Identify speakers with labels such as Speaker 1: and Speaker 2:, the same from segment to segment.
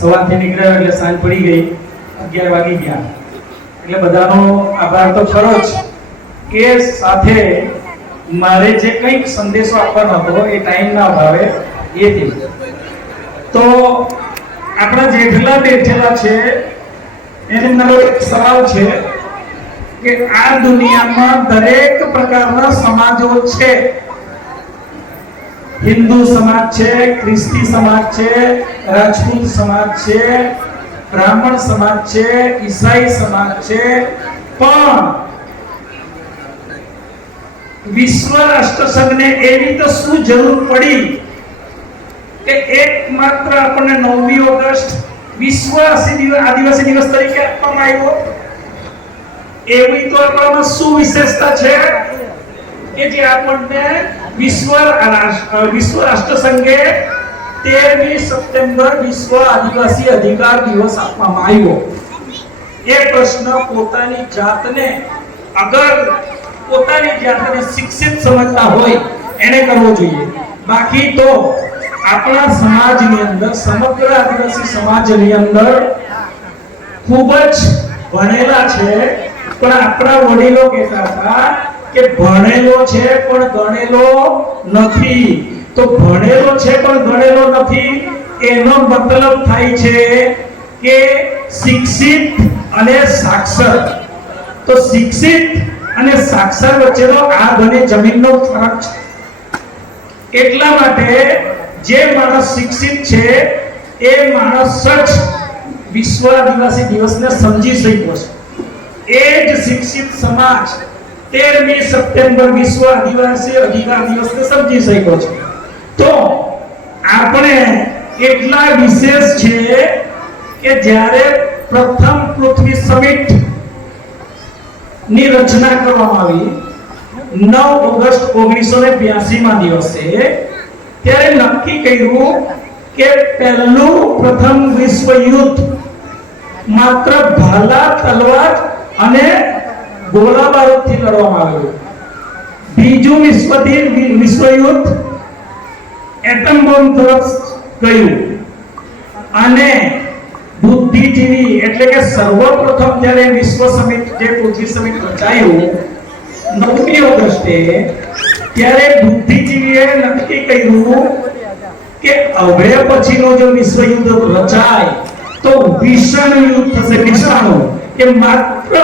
Speaker 1: સવારથી નીકળ્યો એટલે સાંજ પડી ગઈ, અગિયાર વાગી ગયા. એટલે બધાનો આભાર તો ખરો જ કે સાથે મારે જે કંઈક સંદેશો આપવાનો હતો એ ટાઈમના અભાવે એ થઈ તો આપણા જેટલા બેઠેલા છે, એને મારો એક સવાલ છે કે આ દુનિયામાં દરેક પ્રકારના સમાજો છે. હિન્દુ સમાજ છે, ખ્રિસ્તી સમાજ છે, રાજપૂત સમાજ છે, બ્રાહ્મણ સમાજ છે, ઈસાઈ સમાજ છે, પણ વિશ્વ રાષ્ટ્ર સંઘને એવી તો શું જરૂર પડી કે એકમાત્ર આપણને નવમી ઓગસ્ટ વિશ્વ આદિવાસી દિવસ આદિવાસી દિવસ તરીકે આપવામાં આવ્યો? એવી તો આપણામાં શું વિશેષતા છે કે જે આપણને વિશ્વ વિશ્વ રાષ્ટ્ર સંઘે તેરમી સપ્ટેમ્બર વિશ્વ આદિવાસી અધિકાર દિવસ આપવામાં આવ્યો. એ પ્રશ્ન પોતાની જાતને, અગર પોતાની જાતને શિક્ષિત સમજતા હોય એને કરવો જોઈએ. બાકી તો આપણા સમાજની અંદર, સમગ્ર આદિવાસી સમાજની અંદર ખૂબ જ ભણેલા છે. પણ આપણા વડીલો કહેતા હતા કે ભણેલો છે પણ ગણેલો નથી. તો ભણેલો છે પણ ગણેલો નથી, એનો મતલબ થાય છે કે શિક્ષિત અને સાક્ષર. તો શિક્ષિત અને સાક્ષર વચ્ચેનો આ અને જમીનનો ફરક છે. એટલા માટે જે માણસ શિક્ષિત છે, એ માણસ જ વિશ્વ આદિવાસી દિવસને સમજી શક્યો છે. એ જ શિક્ષિત સમાજ તેરમી સપ્ટેમ્બર વિશ્વ આદિવાસી અધિકાર દિવસ સમજી શક્યો છે. તો આપણે એટલા વિશેષ છે કે જ્યારે પ્રથમ પૃથ્વી સમિટની રચના કરવામાં આવી, નવ ઓગસ્ટ 1982 માં દિવસે, ત્યારે નક્કી કર્યું કે પહેલું પ્રથમ વિશ્વ યુદ્ધ માત્ર ભાલા, તલવાર અને ગોળા બારૂદથી લડવામાં આવ્યું બીજું વિશ્વથી વિશ્વયુદ્ધ એટમ બોમ્બ તરફ ગયું. અને બુદ્ધિજીવી એટલે કે સર્વપ્રથમ જ્યારે વિશ્વ સમિટ, જે પૃથ્વી સમિટ રચાયું, નવમી ઓગસ્ટે ત્યારે બુદ્ધિજીવીએ નક્કી કર્યું કે હવે પછીનો જો વિશ્વ યુદ્ધ રચાય, તો ભીષણ યુદ્ધ થશે. વિષાણુ કે માત્ર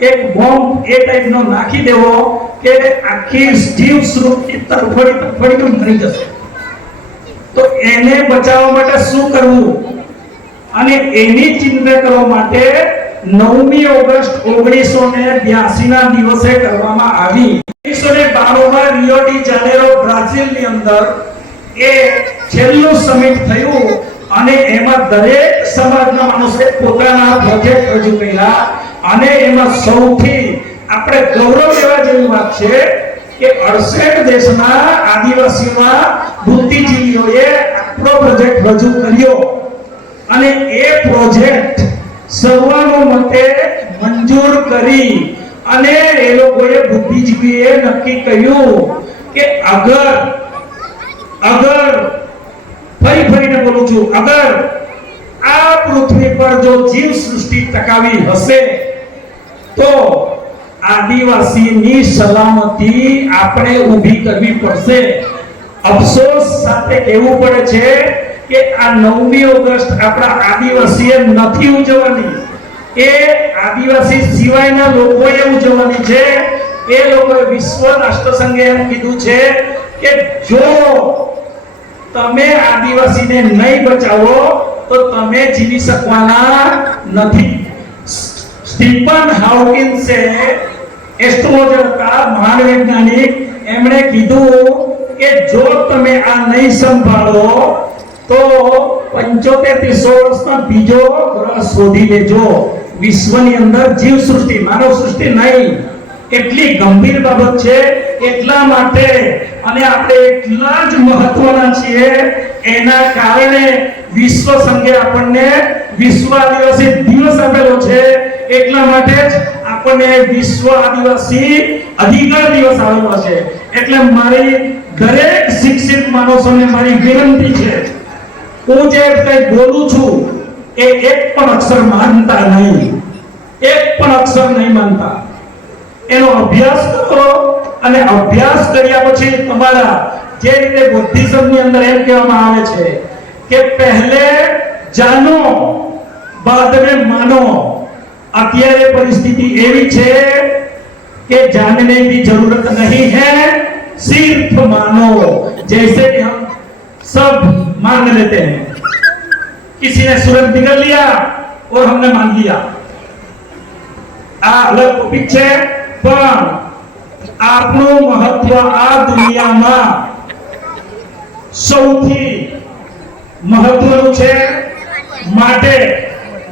Speaker 1: એક બોમ્બ એ ટાઈપનો નાખી દેવો કે આખી જીવ સૃષ્ટિ તરફડી તરફડી મરી જશે. તો એને બચાવવા માટે શું કરવું? અને એની ચિંતા કરવા માટે નવમી ઓગસ્ટ ઓગણીસો ને બ્યાસી ના દિવસે કરવામાં આવી. ઓગણીસો ને બાણુંમાં રિયો ડી જાનેરો બ્રાઝિલની અંદર એ છેલ્લું સમિટ થયું અને એમાં દરેક સમાજના માણસે પોતાના પ્રોજેક્ટ રજૂ કર્યા. અને એમાં સૌથી આપણે ગૌરવ લેવા જેવી વાત છે કે 68 દેશના આદિવાસીઓના બુદ્ધિજીવીઓએ આપણો પ્રોજેક્ટ રજૂ કર્યો. અને એ પ્રોજેક્ટ સર્વાનુમતે મંજૂર કરી અને એ લોકોએ બુદ્ધિજીવીએ નક્કી કર્યું કે અગર અગર, ફરી ફરીને બોલું છું, અગર આ પૃથ્વી પર જો જીવ સૃષ્ટિ ટકાવી હશે તો આદિવાસીની સલામતી આપણે ઊભી કરવી પડશે. અફસોસ સાથે કહેવું પડે છે કે આ નવમી ઓગસ્ટ આપણા આદિવાસીએ નથી ઉજવવાની. એ આદિવાસી સિવાયના લોકોએ ઉજવવાની છે. એ લોકોએ વિશ્વ રાષ્ટ્ર સંઘે એમ કીધું છે કે જો તમે આદિવાસીને નહીં બચાવો, તો તમે જીવી શકવાના નથી. સ્ટીફન હાઉકિન્સે એસ્ટ્રોલોજર મહાન વૈજ્ઞાનિક, એમણે કીધું કે જો તમે આ નહીં સંભાળો, તો 75 થી 100 વર્ષમાં બીજો ગ્રહ શોધી લેજો. વિશ્વની અંદર જીવ સૃષ્ટિ માનવ સૃષ્ટિ નહીં. એટલી ગંભીર બાબત છે. એટલા માટે અને આપણે એટલા જ મહત્વના છીએ. એના કારણે વિશ્વ સંઘે આપણને વિશ્વ આદિવાસી દિવસ આપેલો છે. એટલા માટે જ આપણને વિશ્વ આદિવાસી અધિકાર દિવસ આવેલો છે. એટલે મારી દરેક શિક્ષિત માણસોને મારી વિનંતી છે, હું જે કંઈ બોલું છું, એ એક પણ અક્ષર માનતા નહીં. એક પણ અક્ષર નહીં માનતા. એનો અભ્યાસ કરો અને અભ્યાસ કર્યા પછી તમારા જે રીતે બુદ્ધિઝમની અંદર એમ કહેવામાં આવે છે કે પહેલે જાનો બાદ માનો. અત્યારે પરિસ્થિતિ એવી છે कि जानने की जरूरत नहीं है सिर्फ मानो जैसे कि हम सब मान लेते हैं किसी ने सूरज निकल लिया और हमने मान लिया આ અલગ ટોપિક છે પણ આપણું મહત્વ આ દુનિયામાં સૌથી મહત્વનું છે માટે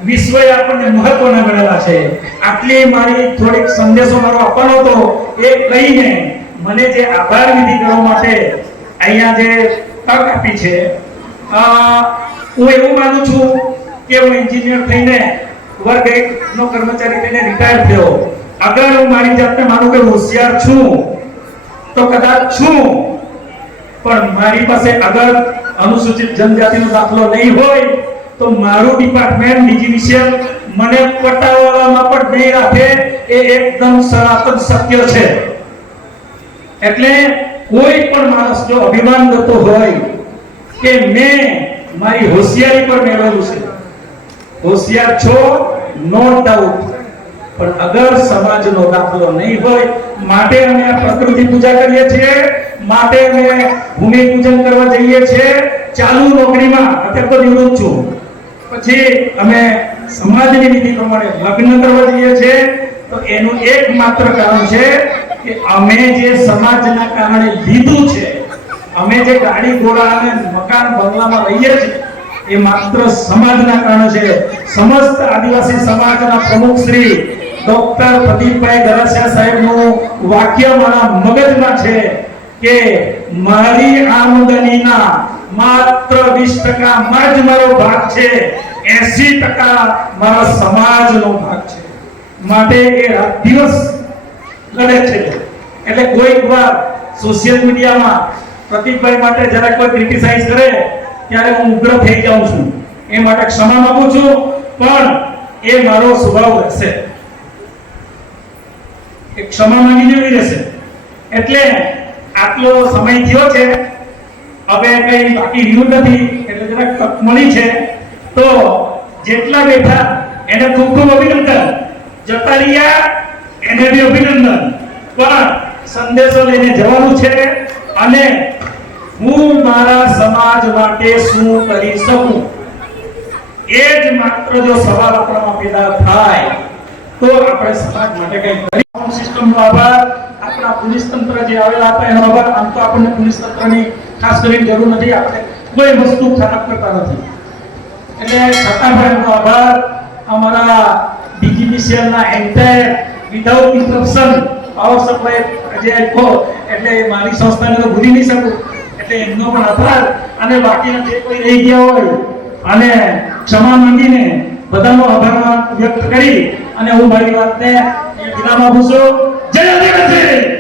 Speaker 1: વિશ્વએ આપણને મહત્વના ગણેલા છે. આટલી મારી થોડીક સંદેશો મારો આપવાનો હતો. એ કહીને મને જે આભાર વિધિ કરવા માટે અહીંયા જે તક આપી છે હું એવું માનું છું કે હું એન્જિનિયર થઈને વર્ગ એક નો કર્મચારી થઈને રિટાયર થયો. અગર હું મારી જાતને માનું કે હોશિયાર છું, તો કદાચ છું. પણ મારી પાસે અગર અનુસૂચિત જનજાતિનો દાખલો નહીં હોય તો મારું ડિપાર્ટમેન્ટ ડિજિવિશિયલ મને પટાવવામાં પણ નહીં રાખે એ એકદમ સનાતન સત્ય છે. એટલે કોઈ પણ માણસ જો અભિમાન કરતો હોય કે મેં મારી હોશિયારી પર મેળવેલું છે. હોશિયાર છો નો ડાઉટ પણ અગર સમાજનો દાખલો નહીં હોય, માટે અમે આ પ્રકૃતિ પૂજા કરીએ છીએ, માટે અમે ભૂમિ પૂજન કરવા જઈએ છીએ, ચાલુ નોકરીમાં, અત્યારે તો નિવૃત્ત છું. પછી અમે સમાજની વિધિ પ્રમાણે લગ્ન કરવા જઈએ છીએ તો એનું એકમાત્ર કારણ છે કે અમે જે સમાજના કારણે લીધું છે, અમે જે ગાડી, ઘોડા અને મકાન બંગલામાં રહીએ છીએ, એ માત્ર સમાજના કારણે છે. સમસ્ત આદિવાસી સમાજના પ્રમુખ શ્રી ડોક્ટર પ્રદીપભાઈ ગરાસિયા સાહેબનું વાક્ય મારા મગજમાં છે કે મારી આમદનીના માત્ર 20% માં જ મારો ભાગ છે. 80% મારા સમાજનો ભાગ છે. માટે એ દિવસ લડે છે. એટલે કોઈક વાર સોશિયલ મીડિયામાં પ્રતિકભાઈ માટે જરા કોઈ ક્રિટિસાઇઝ કરે, ત્યારે હું ઉગ્ર થઈ જાઉં છું. એ માટે ક્ષમા માંગુ છું, પણ એ મારો સ્વભાવ રહેશે. એ ક્ષમા માંગી જેવી રહેશે. એટલે આટલો સમય થયો છે. હવે કઈ બાકી રહ્યું નથી. એટલે જરાક તક મળી છે. તો જેટલા બેઠા એને ખૂબ ખૂબ અભિનંદન. જતા રહ્યા એને બી અભિનંદન. પણ સંદેશો લઈને જવાનું છે અને હું મારા સમાજ માટે શું કરી શકું? એ જ માત્ર જો સવાલ આપણામાં પેદા થાય, તો આપણે સમાજ માટે કંઈક કરી સિસ્ટમનો આભાર. આપણા પોલીસ તંત્ર જે આવેલા હતા, એનો આભાર. આમ તો આપણને પોલીસ તંત્રની ખાસ કરીને જરૂર નથી. આપણે કોઈ વસ્તુ ખરાબ કરતા નથી. એટલે છતાં આભાર. અમારા ડીજીપીસીએલના entire without interruption power supply જે કહો એટલે મારી સંસ્થાને તો ભૂલી નહીં શકું. એટલે એમનો પણ આભાર. અને બાકીના જે કોઈ રહી ગયા હોય, અને ક્ષમા માંગીને બધાનો આભાર વ્યક્ત કરી, અને હું મારી વાતને વિરામ આપું છું. જય આદિવાસી